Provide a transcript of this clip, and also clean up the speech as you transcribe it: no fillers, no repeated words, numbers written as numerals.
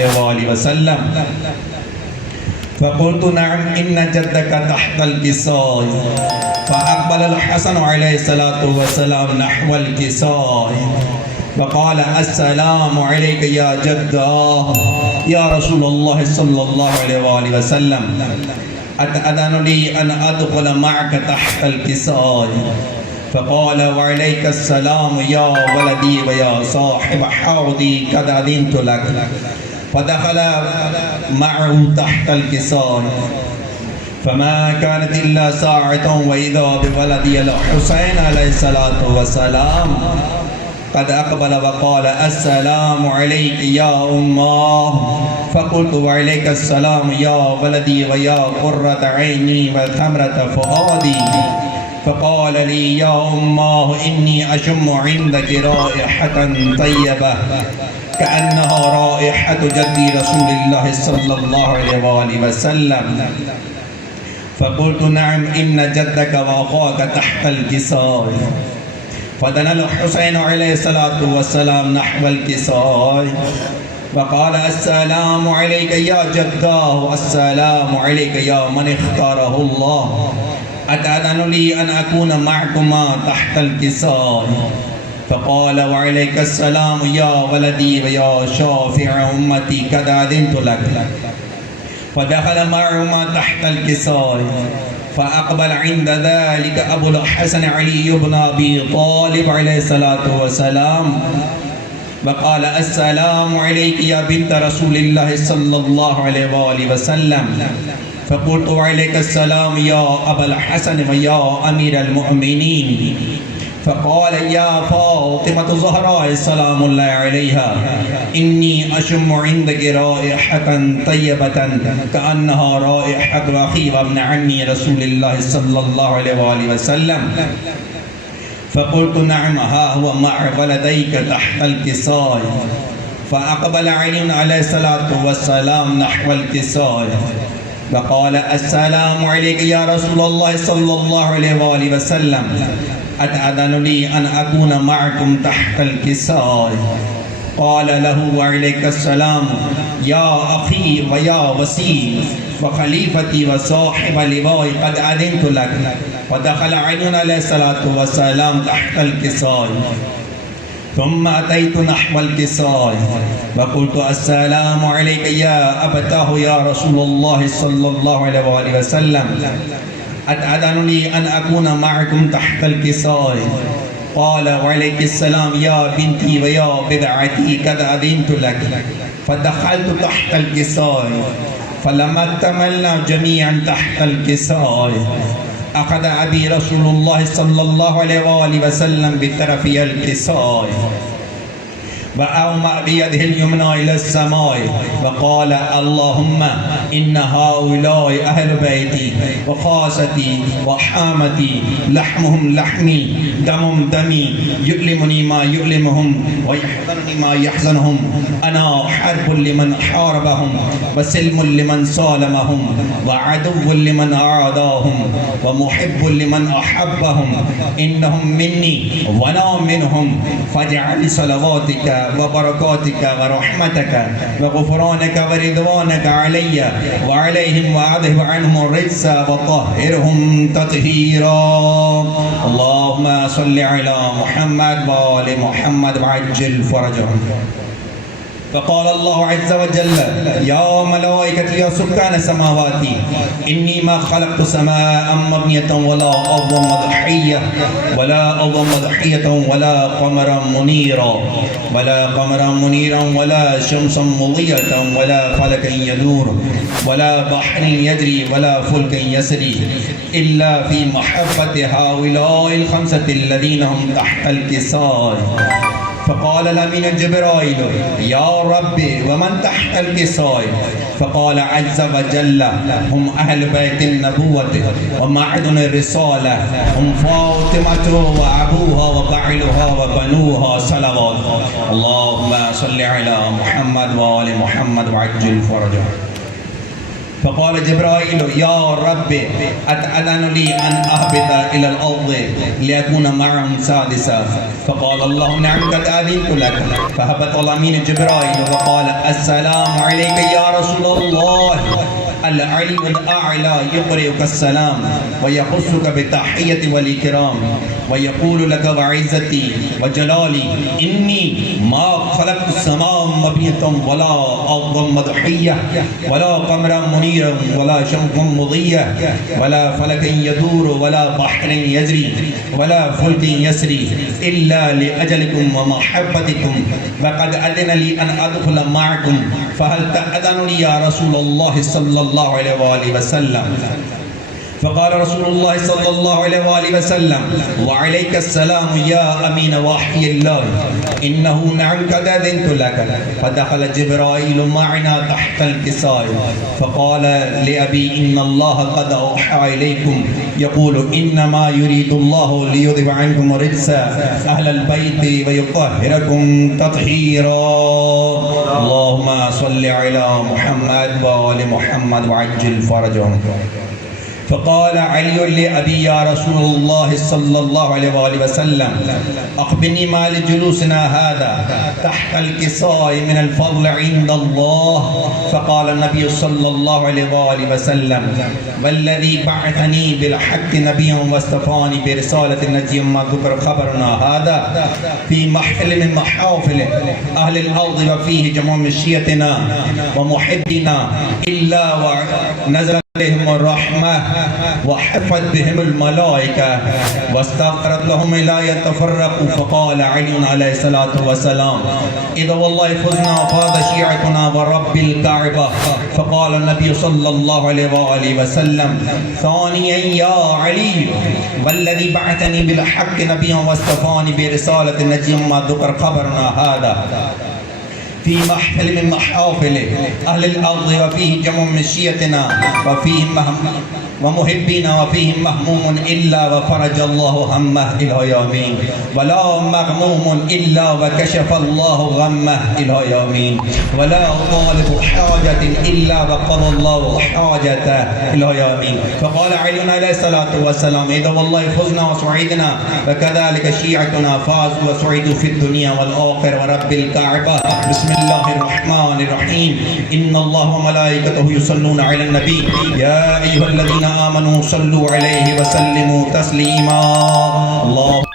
عليه وسلم فقلت نعم إن جدك تحت الكساء فأقبل الحسن عليه الصلاة والسلام نحو الكساء فقال السلام عليك يا جداه يا رسول الله صلى الله عليه وآله وسلم أتأذن لي أن أدخل معك تحت الكساء فقال وعليك السلام يا ولدي ويا صاحب حوضي قد أذنت لك فدخل معه تحت الكساء فما كانت إلا ساعة وإذا بولدي الحسين عليه الصلاة والسلام قد أقبل وقال السلام عليك يا أماه فقلت وعليك السلام يا ولدي ويا قرة عيني وثمرة فؤادي فقال لي يا أماه إني أشم عندك رائحة طيبة كأنها رائحة جدي رسول الله صلى الله عليه وآله وسلم فقلت نعم إن جدك وأخاك تحت الكساء فدنا الحسين عليه الصلاة والسلام نحو الكساء وقال السلام عليك يا جداه السلام عليك يا من اختاره الله أتأذن لي أن أكون معكما تحت الكساء فقال وعليك السلام يا ولدي ويا شافع أمتي قد أذنت لك فدخل معهما تحت الكساء فأقبل عند ذلك أبو الحسن علي بن أبي طالب عليه الصلاة والسلام وقال السلام عليك يا بنت رسول الله صلى الله عليه وآله وسلم فقلت وعليك السلام يا أبا الحسن ويا أمير المؤمنين فقال يا فاطمة الزهراء سلام الله عليها إني أشم عندك رائحة طيبة كأنها رائحة أخي وابن عمي رسول الله صلى الله عليه وآله وسلم فقلت نعم ها هو مع ولديك تحت الكساء فأقبل علي عليه الصلاة والسلام نحو الكساء وقال السلام عليك يا رسول الله صلى الله عليه وآله وسلم أتأذن لي أن أكون معكم تحت الكساء قال له وعليك السلام يا أخي ويا وسيم وخليفتي وصاحب لواء قد أذنت لك ودخل علي عليه الصلاة والسلام تحت الكساء ثم أتيت نحو الكساء وقلت السلام عليك يا أبتاه يا رسول الله صلى الله عليه وآله وسلم أتأذن لي أن أكون معكم تحت الكساء قال وعليك السلام يا بنتي ويا بضعتي قد أذنت لك فدخلت تحت الكساء فلما اكتملنا جميعا تحت الكساء أخذ أبي رسول الله صلى الله عليه وآله وسلم بطرفي الكساء وأومأ بيده اليمنى إلى السماء وقال اللهم إن هؤلاء أهل بيتي وخاصتي وحامتي لحمهم لحمي دمهم دمي يؤلمني ما يؤلمهم ويحزنني ما يحزنهم أنا حرب لمن حاربهم وسلم لمن سالمهم وعدو لمن أعاداهم ومحب لمن أحبهم إنهم مني وأنا منهم فاجعل صلواتك وبركاتك ورحمتك وغفرانك ورضوانك علي وعليهم وأذهب عنهم الرجس وطهرهم تطهيرا اللهم صل على محمد وآل محمد وعجل فرجهم فقال الله عز وجل يا ملائكتي يا سكان السماوات إني ما خلقت سماء مبنية ولا أرضا مضحية ولا قمرا منيرا ولا شمسا مضيئة ولا فلكا يدور ولا بحر يجري ولا فلك يسري إلا في محبة هؤلاء الخمسة الذين هم تحت الكساء فقال الأمين جبرائيل يا ربي ومن تحت الكساء فقال عز وجل هم أهل بيت النبوة ومعدن الرسالة هم فاطمة وأبوها وبعلها وبنوها صلوات اللهم صل على محمد وآل محمد وعجل فرجهم فقال جبرائيل يا رب أتأذن لي أن أهبط إلى الأرض لأكون معهم سادسا فقال الله نعم قد أذنت لك فهبط الأمين جبرائيل وقال السلام عليك يا رسول الله العلي الأعلى يقرئك السلام ويخصك بالتحية والإكرام ويقول لك وعزتي وجلالي إني ما خلقت السماء مبنية ولا أرضا مضحية ولا قمرا منيرا ولا شمسا مضية ولا فلك يدور ولا بحر يجري ولا فلك يسري إلا لأجلكم ومحبتكم وقد أذن لي أن أدخل معكم فهل تأذن لي يا رسول الله صلى الله عليه وآله وسلم فقال رسول الله صلى الله عليه وآله وسلم وعليك السلام يا أمين وحي الله إنه نعم قد أذنت لك فدخل جبرائيل معنا تحت الكساء فقال لأبي إن الله قد أوحى إليكم يقول إنما يريد الله ليذهب عنكم رجس أهل البيت ويطهركم تطهيرا اللهم صل على محمد وآل محمد وعجل فرجهم فقال علي لأبي يا رسول الله صلى الله عليه وآله وسلم أخبرني ما لجلوسنا هذا تحت الكساء من الفضل عند الله فقال النبي صلى الله عليه وآله وسلم والذي بعثني بالحق نبيا واصطفاني برسالة نجي ما ذكر خبرنا هذا في محفل من محافل أهل الأرض وفيه جمع مشيتنا ومحبنا إلا ونزل عليهم الرحمة وحفت بهم الملائكة واستغفرت لهم لا يتفرقوا فقال علي عليه الصلاة والسلام إذا والله فزنا فاز شيعتنا ورب الكعبة فقال النبي صلى الله عليه وآله وسلم ثانيا يا علي والذي بعثني بالحق نبيا واصطفاني برسالة نجي ما ذكر خبرنا هذا في محفل من محافل أهل الأرض وفيه جمع مشيتنا وفيه ومحبين وفيهم مهموم إلا وفرج الله همه إلى يومين ولا مغموم إلا وكشف الله غمه إلى يومين ولا طالب حاجة إلا وقضى الله حاجته إلى يومين فقال علي عليه الصلاة والسلام إذا والله فزنا وسعيدنا وكذلك شيعتنا فازوا وسعيدوا في الدنيا والآخرة ورب الكعبة بسم الله الرحمن الرحيم إن الله وملائكته يصلون على النبي يا أيها الذين آمنوا صلوا عليه وسلموا تسليما اللهم